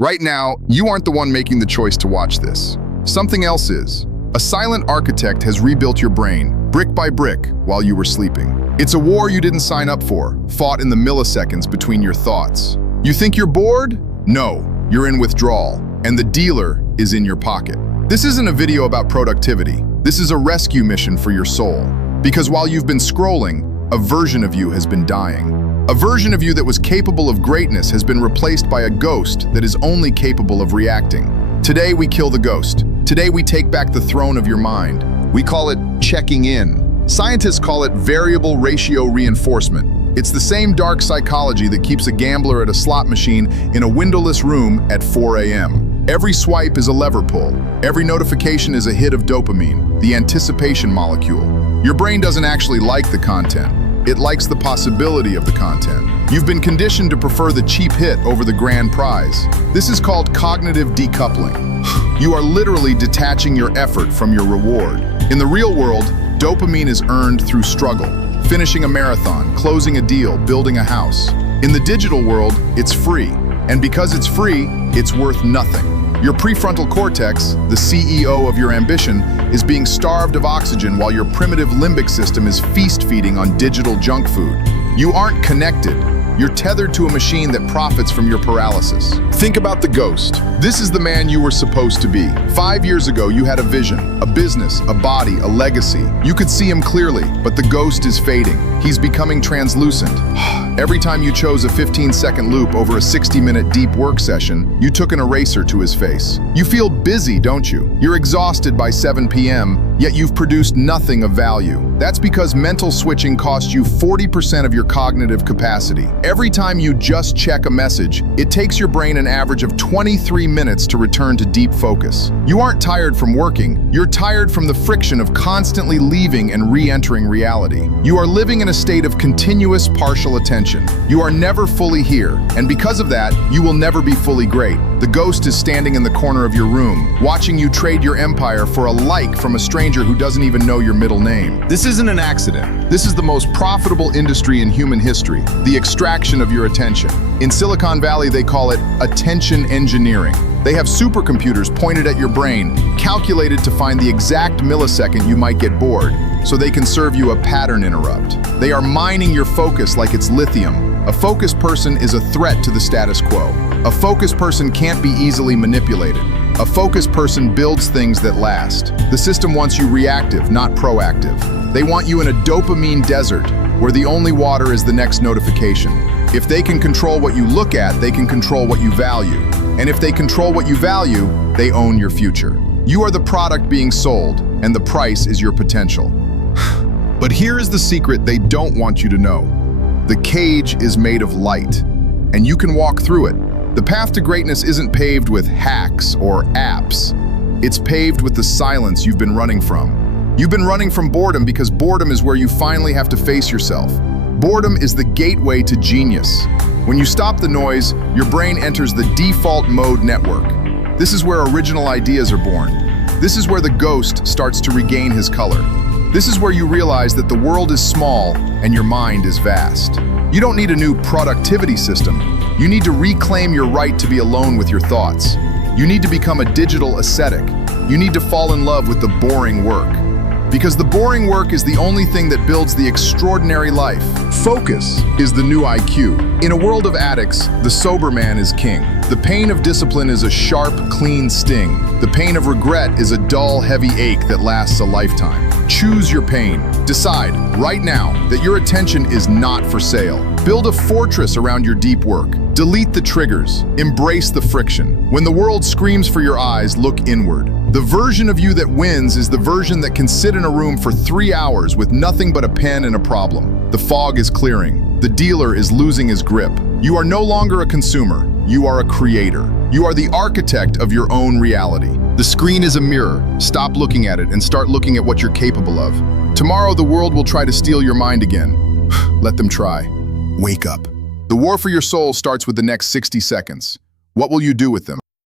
Right now, you aren't the one making the choice to watch this. Something else is. A silent architect has rebuilt your brain, brick by brick, while you were sleeping. It's a war you didn't sign up for, fought in the milliseconds between your thoughts. You think you're bored? No, you're in withdrawal, and the dealer is in your pocket. This isn't a video about productivity. This is a rescue mission for your soul. Because while you've been scrolling, a version of you has been dying. A version of you that was capable of greatness has been replaced by a ghost that is only capable of reacting. Today we kill the ghost. Today we take back the throne of your mind. We call it checking in. Scientists call it variable ratio reinforcement. It's the same dark psychology that keeps a gambler at a slot machine in a windowless room at 4 a.m. Every swipe is a lever pull. Every notification is a hit of dopamine, the anticipation molecule. Your brain doesn't actually like the content. It likes the possibility of the content. You've been conditioned to prefer the cheap hit over the grand prize. This is called cognitive decoupling. You are literally detaching your effort from your reward. In the real world, dopamine is earned through struggle, finishing a marathon, closing a deal, building a house. In the digital world, it's free. And because it's free, it's worth nothing. Your prefrontal cortex, the CEO of your ambition, is being starved of oxygen while your primitive limbic system is feast-feeding on digital junk food. You aren't connected. You're tethered to a machine that profits from your paralysis. Think about the ghost. This is the man you were supposed to be. 5 years ago, you had a vision, a business, a body, a legacy. You could see him clearly, but the ghost is fading. He's becoming translucent. Every time you chose a 15-second loop over a 60-minute deep work session, you took an eraser to his face. You feel busy, don't you? You're exhausted by 7 p.m., yet you've produced nothing of value. That's because mental switching costs you 40% of your cognitive capacity. Every time you just check a message, it takes your brain an average of 23 minutes to return to deep focus. You aren't tired from working, you're tired from the friction of constantly leaving and re-entering reality. You are living in a state of continuous partial attention. You are never fully here, and because of that, you will never be fully great. The ghost is standing in the corner of your room, watching you trade your empire for a like from a stranger who doesn't even know your middle name. This isn't an accident. This is the most profitable industry in human history, the extraction of your attention. In Silicon Valley, they call it attention engineering. They have supercomputers pointed at your brain, calculated to find the exact millisecond you might get bored, so they can serve you a pattern interrupt. They are mining your focus like it's lithium. A focused person is a threat to the status quo. A focused person can't be easily manipulated. A focused person builds things that last. The system wants you reactive, not proactive. They want you in a dopamine desert, where the only water is the next notification. If they can control what you look at, they can control what you value. And if they control what you value, they own your future. You are the product being sold, and the price is your potential. But here is the secret they don't want you to know. The cage is made of light, and you can walk through it. The path to greatness isn't paved with hacks or apps. It's paved with the silence you've been running from. You've been running from boredom because boredom is where you finally have to face yourself. Boredom is the gateway to genius. When you stop the noise, your brain enters the default mode network. This is where original ideas are born. This is where the ghost starts to regain his color. This is where you realize that the world is small and your mind is vast. You don't need a new productivity system. You need to reclaim your right to be alone with your thoughts. You need to become a digital ascetic. You need to fall in love with the boring work. Because the boring work is the only thing that builds the extraordinary life. Focus is the new IQ. In a world of addicts, the sober man is king. The pain of discipline is a sharp, clean sting. The pain of regret is a dull, heavy ache that lasts a lifetime. Choose your pain. Decide right now that your attention is not for sale. Build a fortress around your deep work. Delete the triggers. Embrace the friction. When the world screams for your eyes, look inward. The version of you that wins is the version that can sit in a room for 3 hours with nothing but a pen and a problem. The fog is clearing. The dealer is losing his grip. You are no longer a consumer. You are a creator. You are the architect of your own reality. The screen is a mirror. Stop looking at it and start looking at what you're capable of. Tomorrow, the world will try to steal your mind again. Let them try. Wake up. The war for your soul starts with the next 60 seconds. What will you do with them?